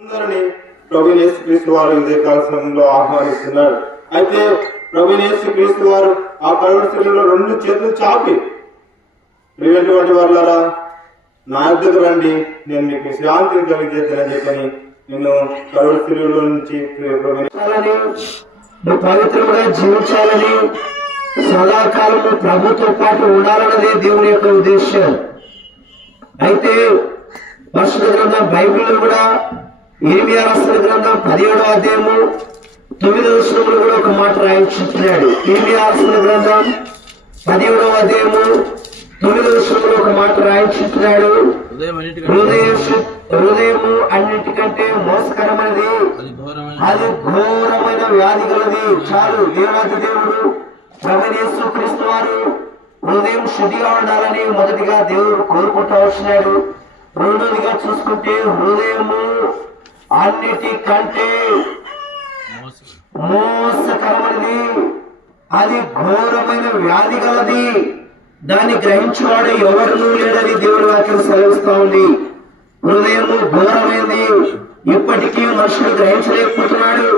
అందరినీ ప్రభువైన యేసుక్రీస్తు వారు ఇదే కాలంలో ఆహ్వానిస్తున్నారు. అయితే ప్రభువైన యేసుక్రీస్తు వారు ఆ కలువరి శిలువలో 2 చేతులు చాపి, ప్రియమైనటువంటి వారులారా, నా యొద్దకు రండి, నేను మీకు విశ్రాంతిని కలిగజేస్తానని చెప్పని నిన్ను కలువరి శిలువలో నుంచి పవిత్రంగా జీవించాలని, సదాకాలము ప్రభుతో పాటు ఉండాలన్నదే దేవుని యొక్క ఉద్దేశం. అయితే పరిశుద్ధ గ్రంథం బైబిల్లో కూడా ఇర్మియా రాసిన గ్రంథం 17వ అధ్యాయము 9వ వచనంలో కూడా ఒక మాట రాయించుతున్నాడు. ఇర్మియా రాసిన గ్రంథం 17వ అధ్యాయము 9వ వచనంలో ఒక మాట రాయించుతున్నాడు. హృదయము అన్నిటికంటే మోసకరమైనది, అది ఘోరమైన వ్యాధి గలది. చాలు, దేవాది దేవుడు ప్రభువైన యేసుక్రీస్తు వారు హృదయం శుద్ధిగా ఉండాలని మొదటిగా దేవుడు కోరుకుంటూ వచ్చినాడు. రెండోదిగా చూసుకుంటే హృదయము అన్నిటికంటే మోసకరమైనది, అది ఘోరమైన వ్యాధి గలది, దాన్ని గ్రహించేవాడు ఎవరునూ లేడని దేవుడి వాక్యం సెలవిస్తా ఉంది. హృదయము ఘోరమైంది, ఇప్పటికీ మనుషులు గ్రహించలేకపోతున్నాడు.